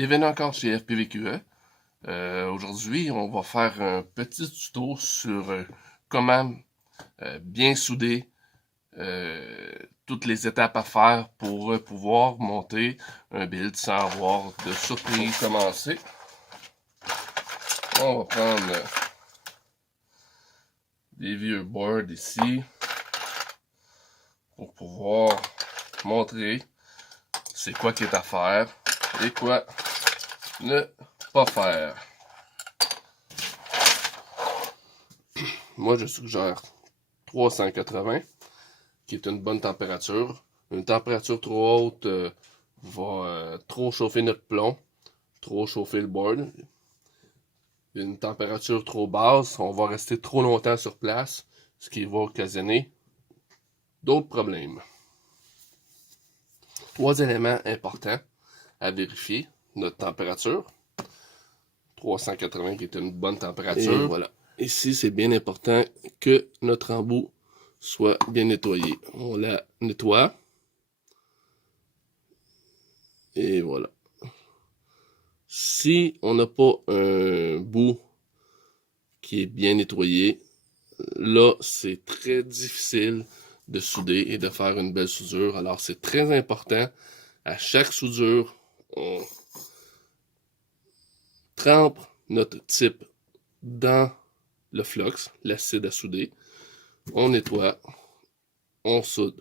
Bienvenue encore chez FPVQE. Aujourd'hui, on va faire un petit tuto sur comment bien souder toutes les étapes à faire pour pouvoir monter un build sans avoir de surprise. Pour commencer, on va prendre des vieux boards ici pour pouvoir montrer c'est quoi qui est à faire et quoi ne pas faire. Moi, je suggère 380, qui est une bonne température. Une température trop haute va trop chauffer notre plomb, trop chauffer le board. Une température trop basse, on va rester trop longtemps sur place, ce qui va occasionner d'autres problèmes. Trois éléments importants à vérifier: notre température, 380 qui est une bonne température. Et voilà. Ici, c'est bien important que notre embout soit bien nettoyé. On la nettoie. Et voilà. Si on n'a pas un bout qui est bien nettoyé, là, c'est très difficile de souder et de faire une belle soudure. Alors, c'est très important. À chaque soudure, on trempe notre type dans le flux, l'acide à souder. On nettoie, on soude.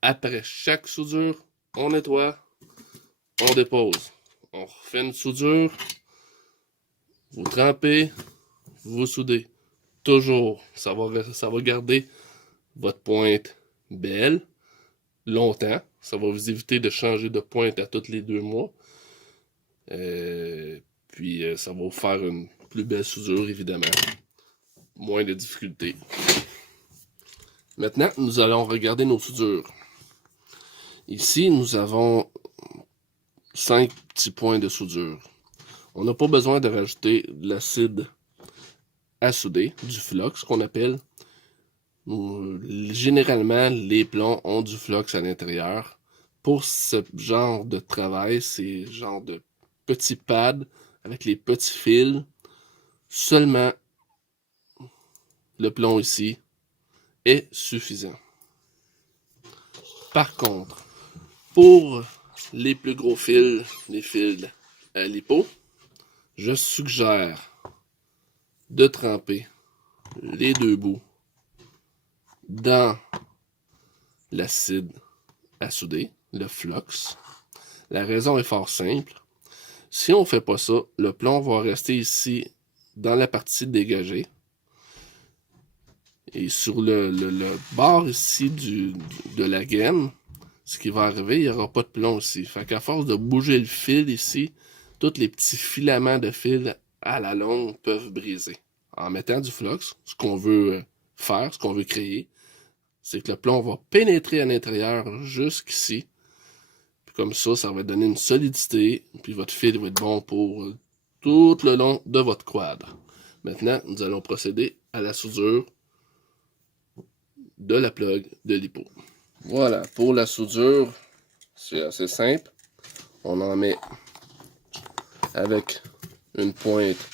Après chaque soudure, on nettoie, on dépose. On refait une soudure, vous trempez, vous soudez. Toujours, ça va garder votre pointe belle longtemps. Ça va vous éviter de changer de pointe à tous les 2 mois. Puis ça va vous faire une plus belle soudure, évidemment. Moins de difficultés. Maintenant, nous allons regarder nos soudures. Ici, nous avons 5 petits points de soudure. On n'a pas besoin de rajouter de l'acide à souder, du flux qu'on appelle. Généralement, les plombs ont du flux à l'intérieur. Pour ce genre de travail, c'est genre de petits pads avec les petits fils. Seulement le plomb ici est suffisant. Par contre, pour les plus gros fils, les fils à lipo, je suggère de tremper les 2 bouts dans l'acide à souder, le flux. La raison est fort simple. Si on ne fait pas ça, le plomb va rester ici dans la partie dégagée. Et sur le bord ici de la gaine, ce qui va arriver, il n'y aura pas de plomb ici. Fait qu'à force de bouger le fil ici, tous les petits filaments de fil à la longue peuvent briser. En mettant du flux, ce qu'on veut faire, ce qu'on veut créer, c'est que le plomb va pénétrer à l'intérieur jusqu'ici. Puis comme ça va donner une solidité, puis votre fil va être bon pour tout le long de votre quad. Maintenant, nous allons procéder à la soudure de la plug de lipo. Voilà, pour la soudure, c'est assez simple. On en met avec une pointe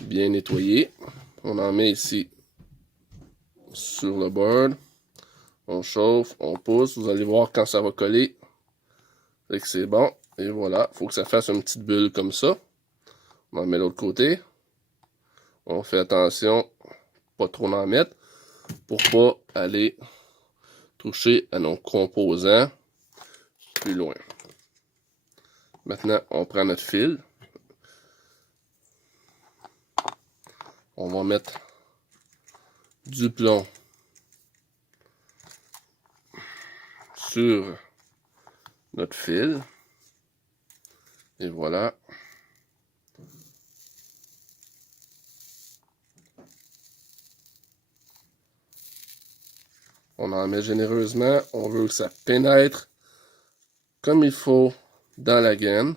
bien nettoyée. On en met ici sur le board. On chauffe, on pousse. Vous allez voir quand ça va coller. Fait que c'est bon. Et voilà, il faut que ça fasse une petite bulle comme ça. On en met l'autre côté. On fait attention, pas trop en mettre, pour pas aller toucher à nos composants plus loin. Maintenant, on prend notre fil. On va mettre du plomb sur notre fil. Et voilà. On en met généreusement. On veut que ça pénètre comme il faut dans la gaine.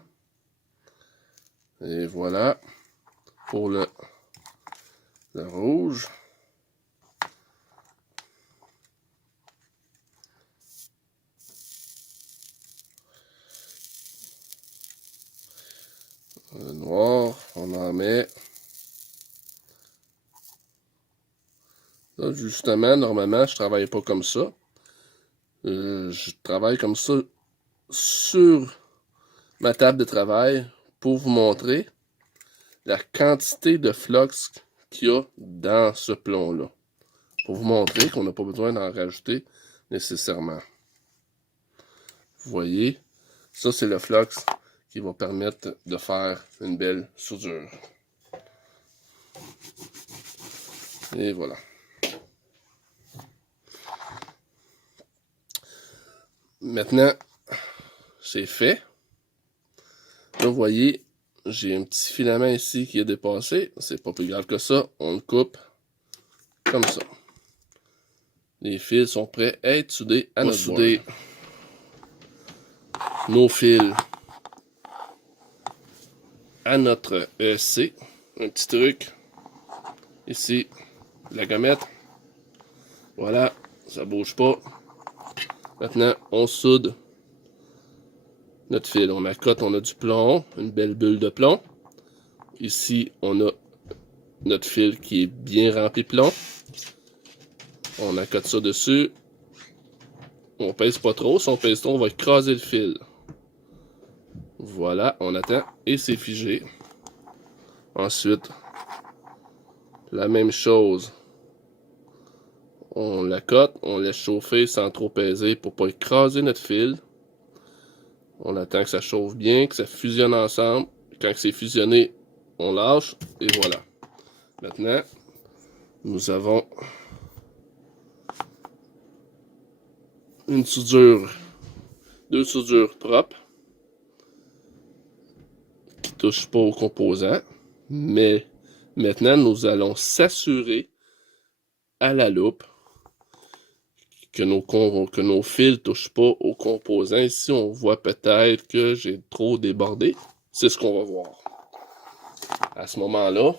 Et voilà. Pour le rouge. noir, on en met. Là, justement, normalement, je travaille pas comme ça. Je travaille comme ça sur ma table de travail pour vous montrer la quantité de flux qu'il y a dans ce plomb-là. Pour vous montrer qu'on n'a pas besoin d'en rajouter nécessairement. Vous voyez, ça c'est le flux qui va permettre de faire une belle soudure. Et voilà. Maintenant, c'est fait. Là, vous voyez, j'ai un petit filament ici qui est dépassé. C'est pas plus grave que ça. On le coupe comme ça. Les fils sont prêts à être soudés à notre souder nos fils à notre ESC. Un petit truc. Ici, la gommette. Voilà, ça bouge pas. Maintenant, on soude notre fil. On accote, on a du plomb, une belle bulle de plomb. Ici, on a notre fil qui est bien rempli de plomb. On accote ça dessus. On pèse pas trop. Si on pèse trop, on va écraser le fil. Voilà, on attend et c'est figé. Ensuite, la même chose. On l'accote, on laisse chauffer sans trop peser pour pas écraser notre fil. On attend que ça chauffe bien, que ça fusionne ensemble. Quand c'est fusionné, on lâche et voilà. Maintenant, nous avons une soudure, deux soudures propres qui ne touchent pas aux composants. Mais maintenant, nous allons s'assurer à la loupe que nos fils ne touchent pas aux composants. Ici, on voit peut-être que j'ai trop débordé. C'est ce qu'on va voir. À ce moment-là,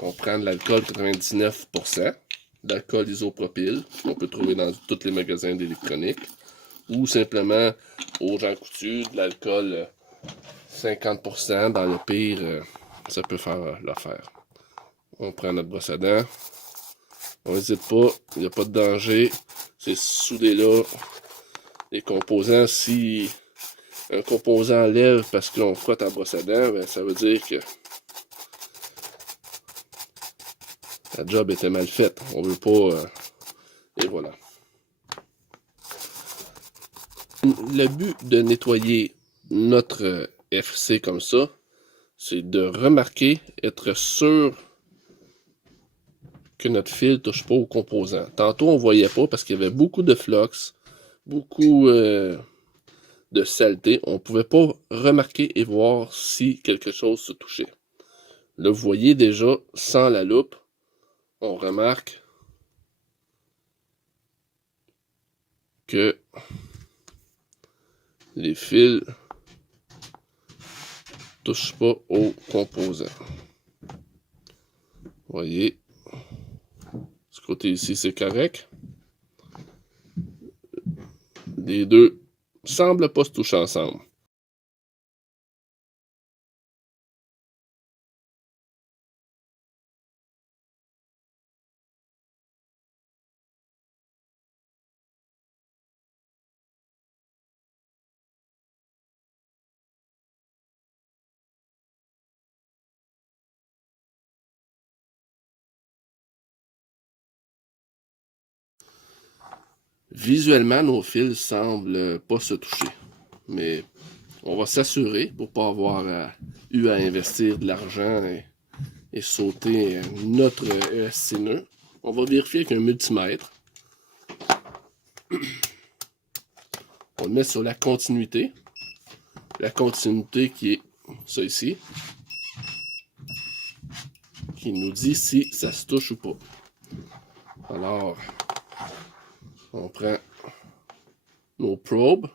on prend de l'alcool 99%, d'alcool isopropyl, qu'on peut trouver dans tous les magasins d'électronique, ou simplement au Jean Coutu, de l'alcool 50%, dans le pire, ça peut faire l'affaire. On prend notre brosse à dents, on n'hésite pas, il n'y a pas de danger, c'est soudé là. Les composants, si un composant lève parce qu'on frotte à brosse à dents, ben, ça veut dire que la job était mal faite. On veut pas... et voilà. Le but de nettoyer notre FC comme ça, c'est de remarquer, être sûr que notre fil ne touche pas aux composants. Tantôt, on ne voyait pas parce qu'il y avait beaucoup de flux, beaucoup de saleté. On ne pouvait pas remarquer et voir si quelque chose se touchait. Là, vous voyez déjà, sans la loupe, on remarque que les fils touchent pas aux composants. Vous voyez, ce côté ici, c'est correct. Les deux semblent pas se toucher ensemble. Visuellement, nos fils semblent pas se toucher. Mais on va s'assurer pour pas avoir eu à investir de l'argent et sauter notre ESC nœud. On va vérifier avec un multimètre. On le met sur la continuité. La continuité qui est ça ici. Qui nous dit si ça se touche ou pas. Alors, on prend nos probes.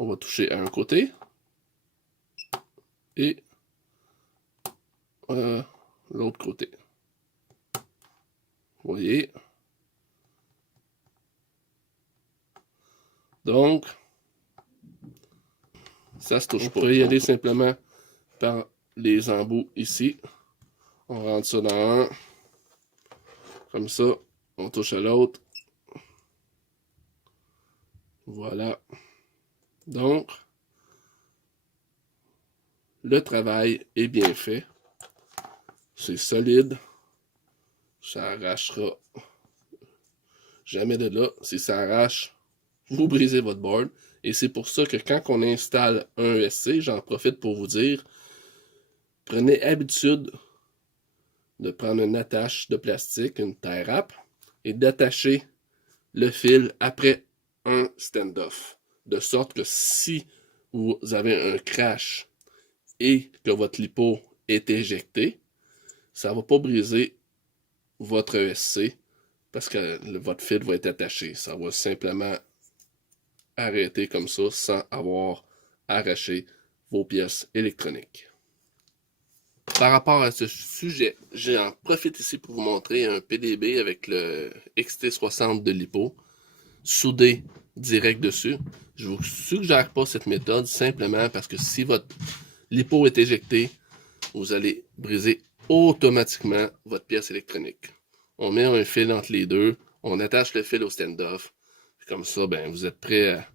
On va toucher à un côté. Et l'autre côté. Vous voyez? Donc, Ça se touche pas. On pourrait y aller simplement par les embouts ici. On rentre ça dans un. Comme ça, on touche à l'autre. Voilà. Donc, le travail est bien fait. C'est solide. Ça arrachera jamais de là. Si ça arrache, vous brisez votre board. Et c'est pour ça que quand on installe un ESC, j'en profite pour vous dire, prenez habitude de prendre une attache de plastique, une tie wrap, et d'attacher le fil après un stand-off. De sorte que si vous avez un crash et que votre lipo est éjecté, ça ne va pas briser votre ESC parce que votre fil va être attaché. Ça va simplement arrêter comme ça sans avoir arraché vos pièces électroniques. Par rapport à ce sujet, j'en profite ici pour vous montrer un PDB avec le XT60 de lipo soudé direct dessus. Je ne vous suggère pas cette méthode simplement parce que si votre lipo est éjecté, vous allez briser automatiquement votre pièce électronique. On met un fil entre les deux, on attache le fil au stand-off. Comme ça, ben, vous êtes prêt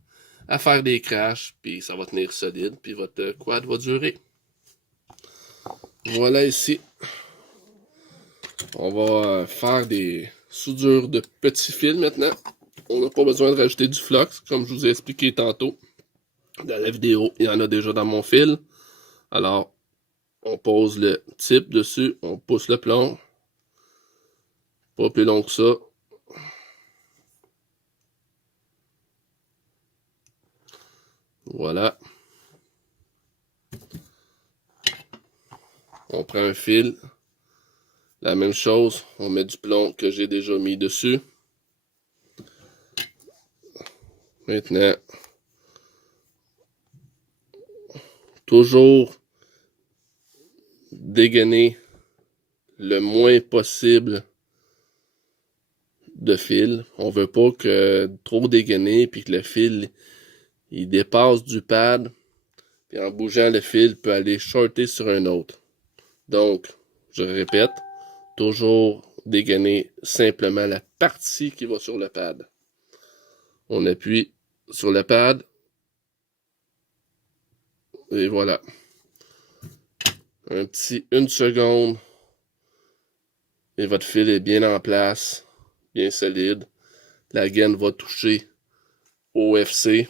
à faire des crashs, puis ça va tenir solide, puis votre quad va durer. Voilà ici. On va faire des soudures de petits fils maintenant. On n'a pas besoin de rajouter du flux, comme je vous ai expliqué tantôt. Dans la vidéo, il y en a déjà dans mon fil. Alors, on pose le type dessus, on pousse le plomb. Pas plus long que ça. Voilà. On prend un fil. La même chose, on met du plomb que j'ai déjà mis dessus. Maintenant, toujours dégainer le moins possible de fil. On veut pas que trop dégainer puis que le fil il dépasse du pad. Puis en bougeant le fil peut aller shorter sur un autre. Donc, je répète, toujours dégainer simplement la partie qui va sur le pad. On appuie sur le pad. Et voilà. Une seconde. Et votre fil est bien en place. Bien solide. La gaine va toucher au FC.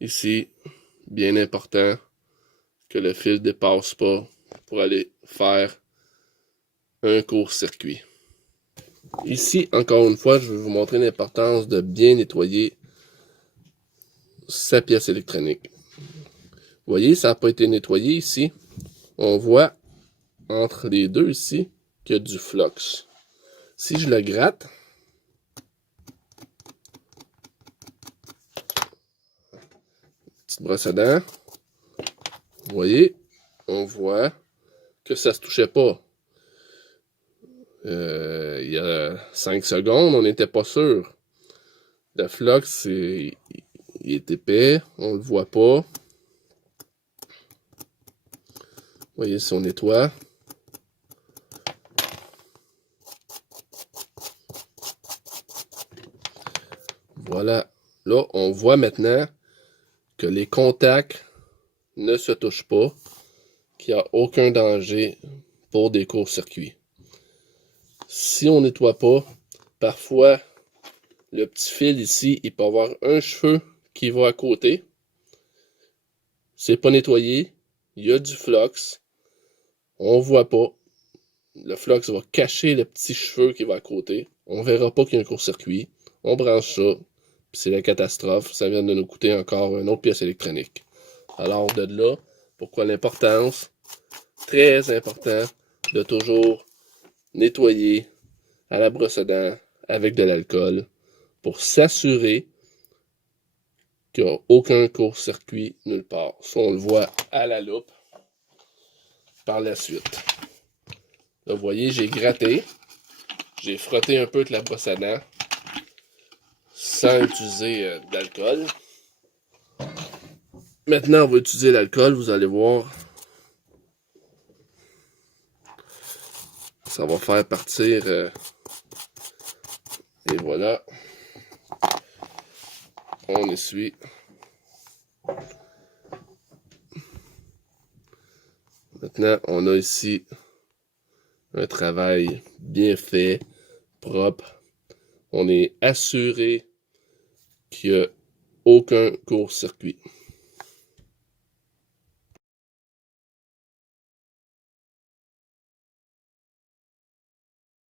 Ici, bien important que le fil ne dépasse pas pour aller faire un court-circuit. Ici, encore une fois, je vais vous montrer l'importance de bien nettoyer sa pièce électronique. Vous voyez, ça n'a pas été nettoyé ici. On voit entre les deux ici qu'il y a du flux. Si je le gratte, petite brosse à dents, vous voyez, on voit que ça ne se touchait pas. Il y a 5 secondes, on n'était pas sûr. Le flux, il est épais, on ne le voit pas. Vous voyez, si on nettoie. Voilà. Là, on voit maintenant que les contacts ne se touchent pas, qu'il n'y a aucun danger pour des courts-circuits. Si on ne nettoie pas, parfois, le petit fil ici, il peut avoir un cheveu qui va à côté. C'est pas nettoyé. Il y a du flux. On ne voit pas. Le flux va cacher le petit cheveu qui va à côté. On ne verra pas qu'il y a un court-circuit. On branche ça. Puis c'est la catastrophe. Ça vient de nous coûter encore une autre pièce électronique. Alors, de là, pourquoi l'importance, très important, de toujours nettoyer à la brosse à dents avec de l'alcool pour s'assurer qu'il n'y a aucun court-circuit nulle part. Ça, on le voit à la loupe par la suite. Là, vous voyez, j'ai gratté. J'ai frotté un peu avec la brosse à dents sans utiliser d'alcool. Maintenant, on va utiliser l'alcool, vous allez voir. Ça va faire partir. Et voilà. On essuie. Maintenant, on a ici un travail bien fait, propre. On est assuré qu'il n'y a aucun court-circuit.